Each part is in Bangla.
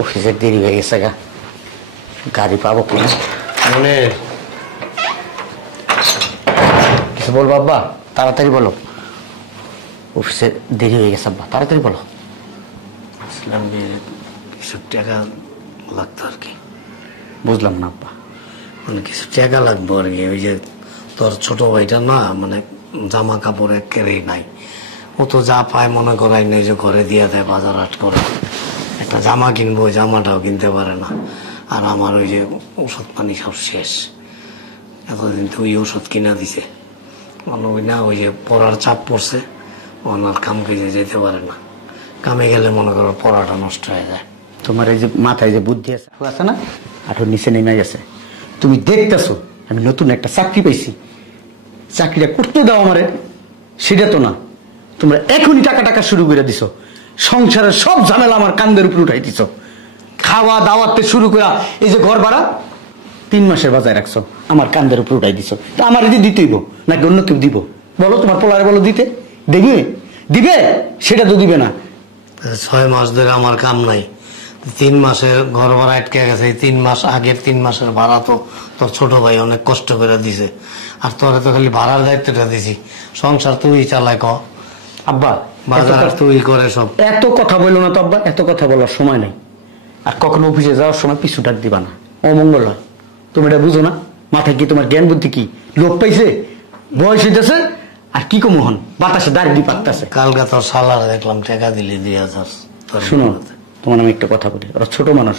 অফিসের দেরি হয়ে গেছে গা, গাড়ি পাবো কিনা? মানে কিছু বলবো আব্বা? তাড়াতাড়ি বলো, অফিসে দেরি হয়ে গেছে আব্বা, তাড়াতাড়ি বলো। বুঝলাম যে কিছু টাকা লাগতো আর কি। বুঝলাম না আব্বা। মানে কিছু টাকা লাগবে আর কি। ওই যে তোর ছোট ভাইটা না, মানে জামা কাপড় একেবারেই নাই। ও তো যা পায় মনে করাই নেই যে ঘরে দিয়ে দেয়, বাজার হাট করে। একটা জামা কিনবো, জামাটাও কিনতে পারে না। আর আমার ওই যে ওষুধ পানি সব শেষ। এতদিন তো ওই ওষুধ কিনা দিছে, মানে ওই না ওই যে পড়ার চাপ পড়ছে, ওনার কাম কাজে যেতে পারে না। কামে গেলে মনে করো পড়াটা নষ্ট হয়ে যায়। তোমার এই যে মাথায় যে বুদ্ধি আছে না, আঠোর নিচে নেমে গেছে। তুমি দেখতেছো আমি নতুন একটা চাকরি পাইছি, চাকরিটা করতে দাও আমারে, সেটা তো না। তোমরা এখনই টাকা টাকা শুরু করে দিছো, সংসারের সব ঝামেলা আমার কান্দের উপর উঠাই দিছো। খাওয়া দাওয়াতে শুরু করে এই যে ঘর ভাড়া 3 মাসের বাজায় রাখছো, আমার কান্দের উপর উঠাই দিছো। তা আমার এই দিতেইব নাকি অন্য কেউ দিব? বলো, তোমার পোলারে বলো দিতে, দেখবে দিবে? সেটা তো দিবে না। 6 মাস ধরে আমার কাম নাই, 3 মাসের ঘর ভাড়া আটকে গেছে। এই 3 মাস আগের 3 মাসের ভাড়া তো তোর ছোট ভাই অনেক কষ্ট করে দিছে। আর তোরা তো খালি ভাড়ার দায়িত্বটা দিছি, সংসার তুই চালায়। ক আব্বা, বাজার তুই করে সব। এত কথা বললো না তো আব্বা, এত কথা বলার সময় নাই। আর কখনো অফিসে যাওয়ার সময় পিছু ডাক দিবা না, অমঙ্গল হয়। তুমি এটা বুঝো না? মাথায় কি তোমার জ্ঞান বুদ্ধি কি লোক পাইছে? বয়স হইতেছে আর কি কমোহন বাতাসে দাঁড়িয়ে দিয়ে পাকতেছে। কালকে তোর শালার দেখলাম টাকা দিলি 2000। শুনো, তোমার আমি একটা কথা বলি, ওরা ছোট মানুষ,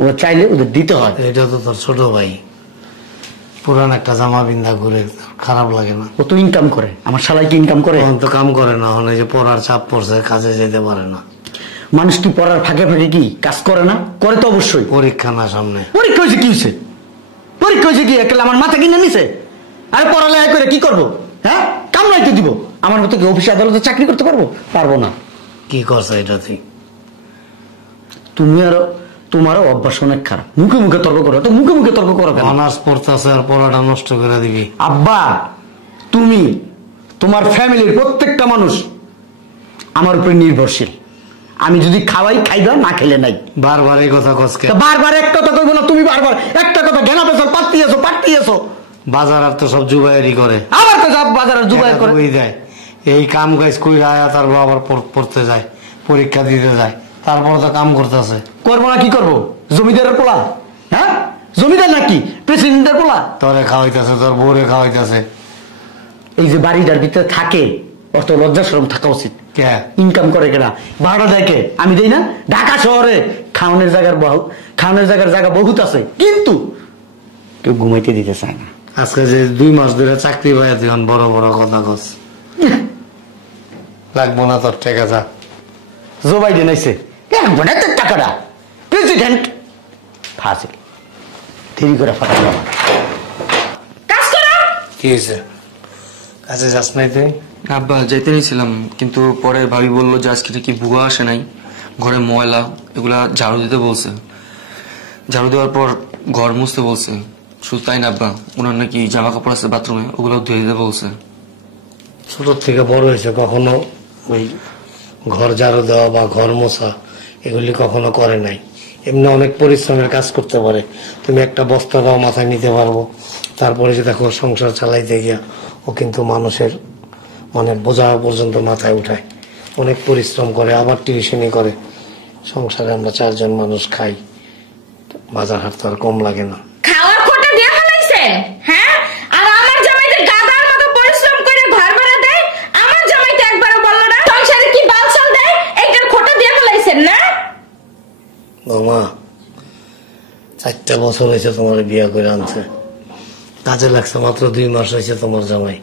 ওরা চাইলে ওদের দিতে হয়। এটা তো তোর ছোট ভাই, পুরান একটা জামা বিন্দা ঘুরে, খারাপ লাগে না? ও তো ইনকাম করে, আমার শালাই কি ইনকাম করে? তো কাম করে না, হনে যে পড়ার চাপ পড়ছে, কাজে যেতে পারে না। মানুষ কি পড়ার ফাঁকে ফাঁকে কি কাজ করে না? করে তো অবশ্যই। পরীক্ষা না সামনে, পরীক্ষা হয়েছে কি হয়েছে? পরীক্ষা হয়েছে কি একলা আমার মাথা কিনে নিছে? আরে পড়ালেখা করে কি করবো? হ্যাঁ, কামড়াই তো দিব। আমার মতো কি অফিসে আদালতে চাকরি করতে পারবো? পারবো না। কি করছে এটা তুই? তুমি আরো, তোমারও অভ্যাস অনেক খারাপ, মুখে মুখে তর্ক করো। তো মুখে মুখে তর্ক করো কেন? অনার্স পড়তেছে আর পড়াটা নষ্ট করে দিবি। আব্বা, তুমি তোমার ফ্যামিলির প্রত্যেকটা মানুষ আমার উপরে নির্ভরশীল। আমি যদি খাওয়াই খাইবা, না খেলে নাই। বারবার এই কথা কসকে, বারবার একটা কথা কইবো না। তুমি বারবার একটা কথা ঘেনা পেছাল পাত্তি এসো। বাজার আর তো সব জুবাইরি করে, আবার তো সব বাজার জুবাই করে দেয়। এই কাম কাজ কই আয়া তারপর আবার পড়তে যায়, পরীক্ষা দিতে যায়, তারপর তো কাম করতেছে। করবো না কি করবো? জমিদারের পোলা? হ্যাঁ, জমিদার নাকি প্রেসিডেন্টের পোলা? তোরে খাওয়াইতেছে, তোর বউরে খাওয়াইতেছে। এই যে বাড়িটার ভিতরে থাকে, অত লজ্জা শরম থাকা উচিত। ইনকাম করে কেনা, ভাড়া দেয় কে? আমি দেই না? ঢাকা শহরে খাওয়ানোর জায়গার বহুত আছে, কিন্তু কেউ ঘুমাইতে দিতে চায় না। আজকে যে 2 মাস ধরে চাকরি পাই, তুই বড় বড় কথা কস। লাগবো না তোর টাকা, যা। জো বাইডেন আইছে, লাগবো না তোর টাকাটা। প্রেসিডেন্ট ফাঁসিল, দেরি করে ফাটাল। কি হয়েছে? কাজে যাস নাই তুই? আব্বা, যাইতে নিয়েছিলাম, কিন্তু পরে ভাবি বললো যে আজকে কি বুয়া আসে নাই, ঘরে ময়লা, এগুলা ঝাড়ু দিতে বলছে। ঝাড়ু দেওয়ার পর ঘর মুছতে বলছে। শুধু তাই না আব্বা, ওনার নাকি জামা কাপড় আছে বাথরুমে, ওগুলো ধুয়ে দিতে বলছে। ছোট থেকে বড় হয়েছে, কখনো ওই ঘর ঝাড়ু দেওয়া বা ঘর মোছা এগুলি কখনো করে নাই। এমনি অনেক পরিশ্রমের কাজ করতে পারে। তুমি একটা বস্তাটাও মাথায় নিতে পারবো। তারপরে যে দেখো সংসার চালাইতে গিয়া ও কিন্তু মানুষের মানে বোঝা পর্যন্ত মাথায় উঠায়, অনেক পরিশ্রম করে, আবার টিউশনি করে। সংসারে আমরা 4 জন মানুষ খাই, বাজার হাট তো আর কম লাগে না। খাওয়ার খোটা দিয়ে ফেলাইছেন, হ্যাঁ? আর আমার জামাইতে গাধার মতো পরিশ্রম করে ঘর ভাড়া দেয়, আমার জামাইতে একবারও বললো না সংসারে কি বালছাল দেয়, এইটার খোটা দিয়ে ফেলাইছেন না? মামা, 4টা বছর হয়েছে তোমার বিয়ে করে আনছে, কাজে লাগছে মাত্র 2 মাস হয়েছে তোমার জামাই।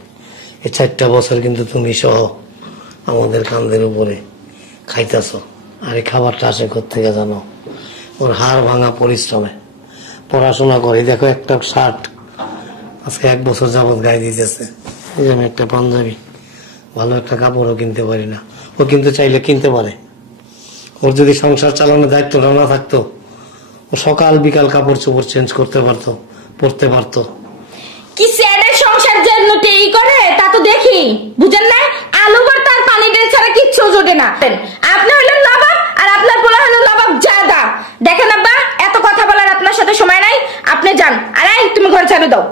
এই 4টা বছর কিন্তু তুমি সহ আমাদের কান্দের উপরে খাইতেছ। আর এই খাবারটা আসে কোত্থেকে জানো? ওর হাড় ভাঙা পরিশ্রমে। পড়াশোনা করে দেখো, একটা শার্ট আজকে 1 বছর যাবৎ গায়ে দিতেছে, এই জন্য একটা পাঞ্জাবি, ভালো একটা কাপড়ও কিনতে পারি না। ও কিন্তু চাইলে কিনতে পারে। ওর যদি সংসার চালানোর দায়িত্বটা না থাকতো, ও সকাল বিকাল কাপড় চোপড় চেঞ্জ করতে পারতো, পড়তে পারতো। কি স্যাডের সংসার জন্য এই করে তা তো দেখি, বুঝেন না? আলু ভর্তা আর পানি ডাল ছাড়া কিচ্ছু জোটে না। আপনি হলেন নবাব আর আপনার পোলা হলো নবাব জাদা। ঝাড়ু দাও।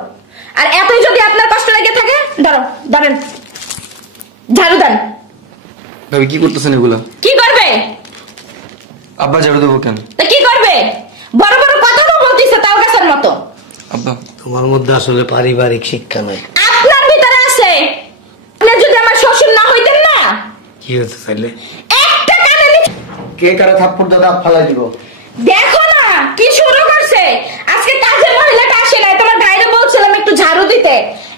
আর এতই যদি আপনার কষ্ট লেগে থাকে, দাঁড়ান, ঝাড়ু দেন। ভাবি কি করতেছেন এগুলা? কি করবে? আব্বা ঝাড়ু দেবো কেন? তা কি করবে? বড় বড় কথা তো বলতিছে তাও গাছের মতো। আব্বা তোমার মধ্যে আসলে পারিবারিক শিক্ষা নাই। আপনার ভিতরে আছে। আপনি যদি আমার শ্বশুর না হইতেন না, কি হতে চাইলে? একটা কানে কে কারে থাপ্পড় দাদা ফালাই দিব। দেখো না কি শুরু করছে। আজকে কাজের মহিলাটা আসে নাই, তোমার ভাইরে বলছিলাম একটু ঝাড়ু দিতে,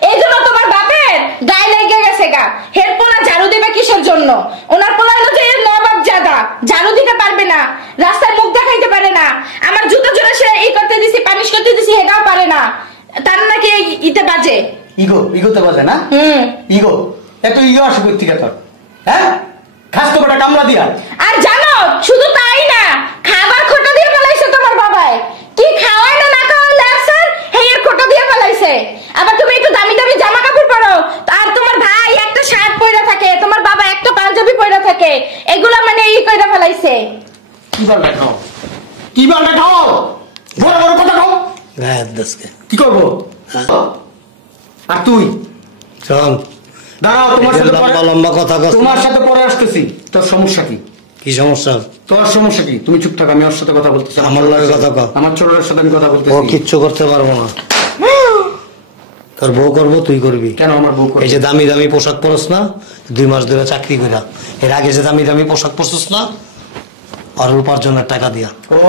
এই জন্য তোমার বাপের গায়ে লেগে গেছে গা। হের পোলা ঝাড়ু দিবে কিসের জন্য? ওনার পোলা হলো যে নবাব জাদা, ঝাড়ু দিতে পারবে না, রাস্তায় মুখ দেখাইতে পারে না, আমার জুতো জোড়া সে এই করতে দিছি, পানিশ করতে দিছি, হেটাও পারে না। তার নাকি ইতে বাজে, ইগোতে বাজে না? ইগো, এত ইগো আসে কই থেকে তোর? হ্যাঁ, খাস তো কটা কামড়া দিয়া। আর জানো শুধু তাই না, খাবার খোটা দিয়ে ফেলাইছে তোমার বাবাই। কি খাওয়ায় না খাওয়ালে স্যার হেয়ার খোটা দিয়ে ফেলাইছে। আবার তুমি একটু দামি দামি জামা কাপড় পরো, আর তোমার ভাই একটা শার্ট পরে থাকে, তোমার বাবা একটা পাঞ্জাবি পরে থাকে, এগুলা মানে ই কইরা ফেলাইছে। কি বলবে খাও, কি বলবে খাও, বড় বড় কথা খাও। গায়ের দেশকে কি করবো? আর তুই চল দাঁড়াও, লম্বা কথা কস। তোমার সাথে পরে আসতেছি। তোর সমস্যা কি? কি সমস্যা? তোর সমস্যা কি? তুমি চুপ থাকো, আমি ওর সাথে কথা বলতেছি। আমার লাগে কথা কও। আমার ছোটদের সাথে আমি কথা ও বলতেছি। কিচ্ছু করতে পারবো না। তোর বউ করবো, তুই করবি। কেন আমার বউ করবে? এই যে দামি দামি পোশাক পরস না, 2 মাস ধরে চাকরি করা, এর আগে যে দামি দামি পোশাক পরছিস না, আর উপার্জনের টাকা দিয়া, ও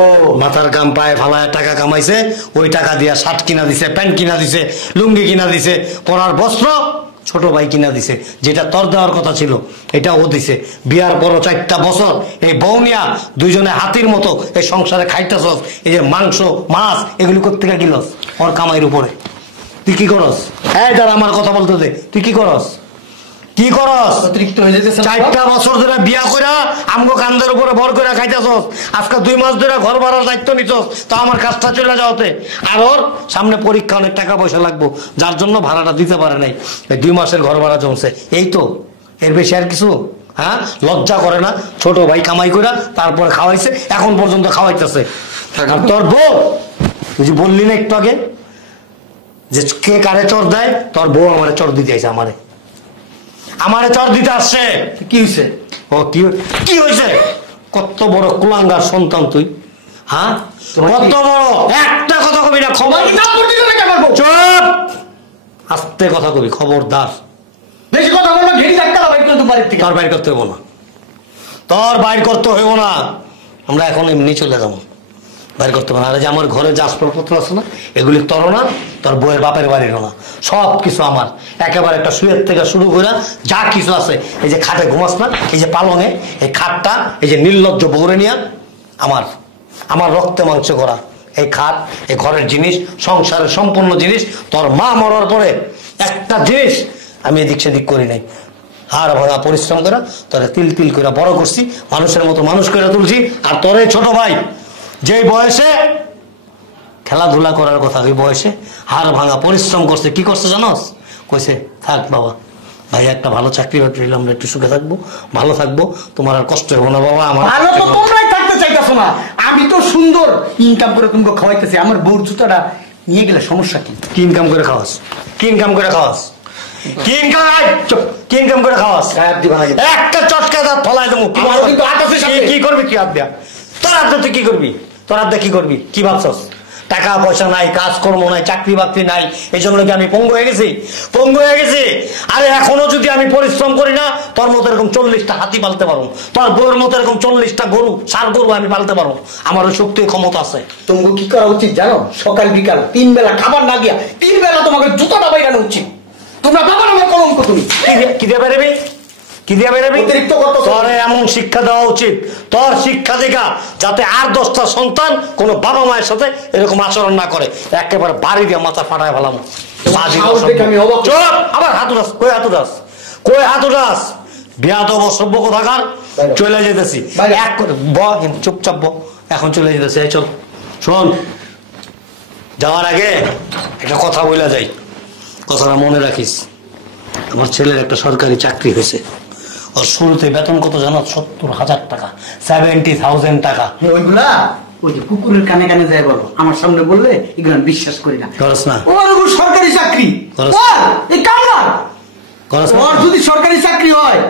মাথার গাম পায়ে ফালায় টাকা কামাইছে, ওই টাকা দিয়া শার্ট কিনা দিছে, প্যান্ট কিনা দিছে, লুঙ্গি কিনা দিছে, পরার বস্ত্র ছোট ভাই কিনা দিছে, যেটা তোর দেওয়ার কথা ছিল এটা ও দিছে। বিয়ার পর 4টা বছর এই বউ নিয়া দুইজনে হাতির মতো এই সংসারে খাইতেছস। এই যে মাংস মাছ এগুলি করতে গেলস ওর কামাইয়ের উপরে। তুই কি করস? হ্যাঁ, তার আমার কথা বলতে দে। তুই কি করস? কি করস? অতিরিক্ত হয়ে যেতেছে। 4টা বছর ধরে বিয়া কইরা আমগো কান্দের উপরে ভর করে খাইতেছস। আজকে 2 মাস ধরে ঘর ভাড়ার দায়িত্ব নিছস, তো আমার কাজটা চলে যাওয়াতে। আর ওর সামনে পরীক্ষা, অনেক টাকা পয়সা লাগবো, যার জন্য ভাড়াটা দিতে পারে নাই। এই 2 মাসের ঘর ভাড়া জমছে, এই তো, এর বেশি আর কিছু? হ্যাঁ, লজ্জা করে না? ছোট ভাই কামাই কইরা তারপরে খাওয়াইছে, এখন পর্যন্ত খাওয়াইতেছে। আর তোর বউ, তুই যে বললি না একটু আগে যে কে কারে চর দেয়, তোর বউ আমারে চর দিতে আইছে। আমারে চর দিতে আসছে। কি হয়েছে? ও কি হয়েছে? কত বড় কুলাঙ্গার সন্তান তুই, হ্যাঁ? কত বড়, একটা কথা কবি না, খবর চুপ, আস্তে কথা কবি, খবরদার। বেশি কথা বলবো, ঘেরি ধাক্কা দাও একটু বাড়ির থেকে। তোর বাইর করতে হইব না, তোর বাইর করতে হইব না, আমরা এখন এমনি চলে যাবো, বাইর করতে হবে না। আর যে আমার ঘরে যে আসবাবপত্র আছে না, এগুলি তোর না, তোর বউয়ের বাপের বাড়িরও না, সব কিছু আমার। একেবারে একটা শুয়ের থেকে শুরু করে যা কিছু আছে, এই যে খাটে ঘুমাস না, এই যে পালঙে, এই খাটটা, এই যে নির্লজ্জ বউরে নিয়া, আমার রক্তে মাংস করা এই খাট, এই ঘরের জিনিস, সংসারের সম্পূর্ণ জিনিস। তোর মা মরার পরে একটা জিনিস আমি এদিক সেদিক করি নাই। হাড় ভাঙা পরিশ্রম করে তোরা তিল তিল করে বড় করছি, মানুষের মতো মানুষ করে তুলছি। আর তোর ছোট ভাই যে বয়সে খেলাধুলা করার কথা, ওই বয়সে হাড় ভাঙা পরিশ্রম করছে। কি করছে জানোস? কইছে, থাক বাবা, ভাই একটা ভালো চাকরি বাকরি হলে আমরা একটু সুখে থাকবো, ভালো থাকবো, তোমার আর কষ্ট হবো না বাবা। আমার ভালো তো তোমরাই থাকতে চাইতেছো না, আমি তো সুন্দর ইনকাম করে তোমাকে খাওয়াইতেছি। আমার বউর জুতাটা নিয়ে গেলে সমস্যা কি? কি ইনকাম করে খাওয়াস? কি ইনকাম করে খাওয়াস? কি ইনকাম করে খাওয়াস? একটা চটকা দাঁত ফলাই দেবো। কি করবি? কি হাত দেয়া? তোর হাত তুই কি করবি? তোর হাত কি করবি? কি ভাবছস? টাকা পয়সা নাই, কাজকর্ম নাই, চাকরি বাকরি নাই, এই জন্য কি আমি পঙ্গু হয়ে গেছি? আরে এখনো যদি আমি পরিশ্রম করি না, তোর মতো এরকম 40টা হাতি পালতে পারবো, তোর বউয়ের মতো এরকম 40টা গরু, ষাঁড় গরু আমি পালতে পারবো। আমারও শক্তি ক্ষমতা আছে। তোমাকে কি করা উচিত জানো? সকাল বিকাল 3 বেলা খাবার না দিয়া 3 বেলা তোমাকে জুতাটা বাইরানো উচিত। তোমরা বাবা নামে কলঙ্ক। তুমি কি দিয়ে বেরোবি? তোর এমন শিক্ষা দেওয়া উচিত, তোর শিক্ষা দেখা যাতে আর 10টা সন্তান কোন বাবা মায়ের সাথে এরকম আচরণ না করে। একেবারে বাড়ি দিয়ে মাথা ফাটায় ফেলাম। আবার হাত উঠাস? কই হাত উঠাস? বেয়াদব অসভ্য কোথাকার। চলে যেতেছি, চুপচাপ এখন চলে যেতেছি। চল, শোন, যাওয়ার আগে একটা কথা বলে যাই, কথাটা মনে রাখিস। আমার ছেলের একটা সরকারি চাকরি হয়েছে। ওর শুরুতে বেতন কত জানো? 70,000 টাকা, 70,000 টাকা। ওই যে কুকুরের কানে কানে যায় বলো, আমার সামনে বললে এগুলো আমি বিশ্বাস করি না। করস না? ওর উপর সরকারি চাকরি, করস। এই কামলার করস না? ওর যদি সরকারি চাকরি হয়,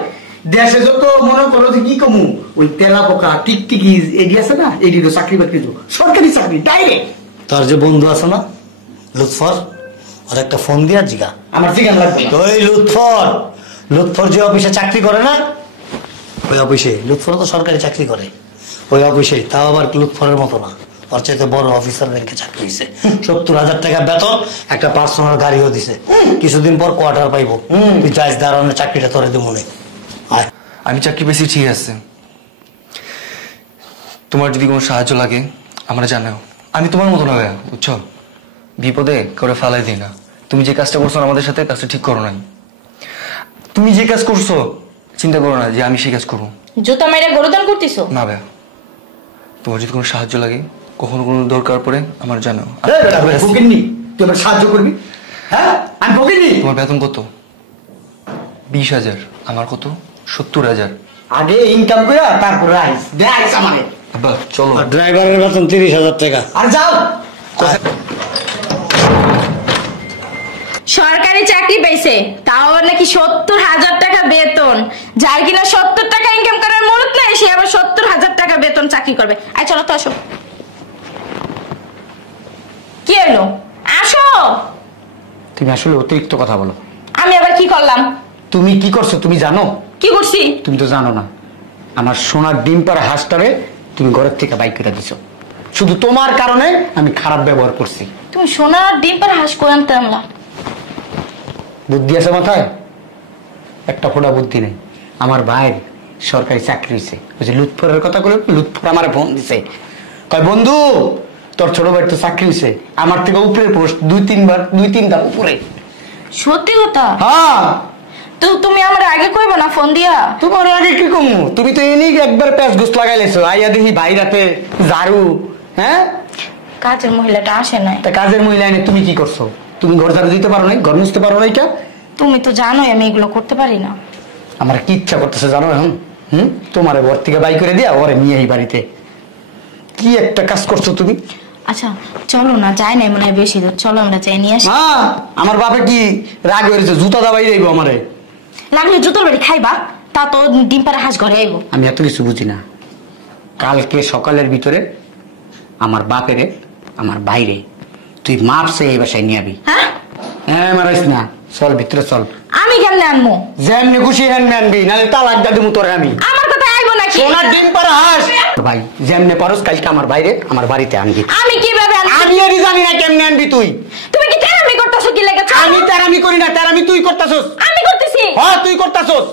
দেশে যত মনে করো যে কি কমু, ওই তেলা পোকা টিকটিকি এডি আছে না, এডিরও চাকরি বাকরি তো সরকারি চাকরি ডাইরেক্ট। তোর যে বন্ধু আছে না লুৎফর, ওর একটা ফোন দিয়া জিগা। আমার জিজ্ঞান লাগবে না। ওই লুৎফর যে অফিসে চাকরি করে না, ওই অফিসে লুৎফর তো সরকারি চাকরি করে, ওই অফিসে তাও আবার লুৎফরের মতো না, ওর চাইতে বড় অফিসারদেরকে চাকরি দিছে। 70,000 টাকা বেতন, একটা পার্সোনাল গাড়িও দিছে, কিছুদিন পর কোয়ার্টার পাইবো। তুই যাইস দাঁড়ানোর চাকরিটা তোরে দিব মনে। আয়। আমি চাকরি পেয়েছি ঠিক আছে, তোমার যদি কোনো সাহায্য লাগে আমরা জানাও। আমি তোমার মতো না ভাইয়া, বুঝছো, বিপদে করে ফালাই দিই না। তুমি যে কাজটা করছো আমাদের সাথে, কাজটা ঠিক করো নাই। তুমি যে কাজ করছো চিন্তা করো না যে আমি সেই কাজ করবো জুতা মেরে গরুদান করতেছো না ভাইয়া। তোমার যদি কোনো সাহায্য লাগে, কখনো কোনো দরকার পড়ে আমার জানাও। ফকিন্নি, তুই আমার সাহায্য করবি? হ্যাঁ, আমি ফকিন্নি। তোমার বেতন কত? 20,000। আমার কত? 70,000। আগে ইনকাম করে তারপরে আইস দেখ আমারে। আব্বা চলো। আর ড্রাইভারের বেতন 30,000 টাকা। আর যাও। সরকারি চাকরি পেয়েছে, তাও নাকি 70,000 টাকা বেতন। যার কিনা 70 টাকা ইনকাম করার মুরত নাই, সে আবার 70,000 টাকা বেতন চাকরি করবে। আয় চলো তো, আসো। কি হলো? আসো। তুমি আসলে অতিরিক্ত কথা বলো। আমি আবার কি করলাম? তুমি কি করছো তুমি জানো? কি করছি? তুমি তো জানো না, আমার সোনার ডিম পাড়া হাঁসটারে তুমি ঘরের থেকে বাইক করে দিছো। শুধু তোমার কারণে আমি খারাপ ব্যবহার করছি। তুমি সোনার ডিম পার হাঁস করে আনতে আনলা? বুদ্ধি আছে মাথায়? একটা ফোঁটা বুদ্ধি নেই। আমার ভাইয়ের সরকারি চাকরি হয়েছে, ওই যে লুৎফরের কথা বলে, লুৎফর আমার ফোন দিছে, কয় বন্ধু তোর ছোট ভাইয়ের তো চাকরি হয়েছে, আমার থেকে উপরে পোস্ট, 2-3 ধাপ উপরে। সত্যি কথা? হ্যাঁ। তো তুমি আমার আগে কইবা না ফোন দিয়া? তোমার আগে কি কমু? তুমি তো এনে একবার প্যাঁচ গোস লাগাই লেছো। আইয়া দেখি ভাই রাতে ঝাড়ু। হ্যাঁ, কাজের মহিলাটা আসে নাই। তা কাজের মহিলা এনে তুমি কি করছো? তুমি ঘর ঝাড়ু দিতে পারো নাই, ঘর মুছতে পারো নাই? তুমি তো জানোই আমি এগুলো করতে পারি না। আমার কি ইচ্ছা করতেছে জানো এখন? তোমার ঘর থেকে বাই করে দিয়া ওরে নিয়ে এই বাড়িতে। কি একটা কাজ করছো তুমি। আচ্ছা চলো না, যাই নাই মনে হয় বেশি দূর, চলো আমরা যাই নিয়ে আসি। হ্যাঁ, আমার বাপে কি রাগ হয়েছে, জুতা দাবাই যাইবো আমারে। লাগলে জুতোর বাড়ি খাইবা, তা তো ডিম পাড়া হাঁস ঘরে আইবো। আমি এত কিছু বুঝি না। কালকে সকালের ভিতরে আমার বাপেরে আমার বাইরে তুই মাপসে এই বাসায় নিয়ে আবি। হ্যাঁ হ্যাঁ, মারাইস না, চল ভিতরে চল। আমি কেমনে আনবো? যেমনি খুশি হেন আনবি, নাহলে তালাক দাদি তোরে আমি। আমার কথা আইবো নাকি? সোনার ডিম পাড়া হাঁস ভাই যেমনে পারস কালকে আমার বাইরে আমার বাড়িতে আনবি। আমি কিভাবে আনবো? আমি আর জানি না কেমনে আনবি তুই। তুমি কি তেরামি করতেছো? কি লেগেছে? আমি তেরামি করি না, তেরামি তুই করতাছস। আমি করতেছি। হ্যাঁ, তুই করতাছস।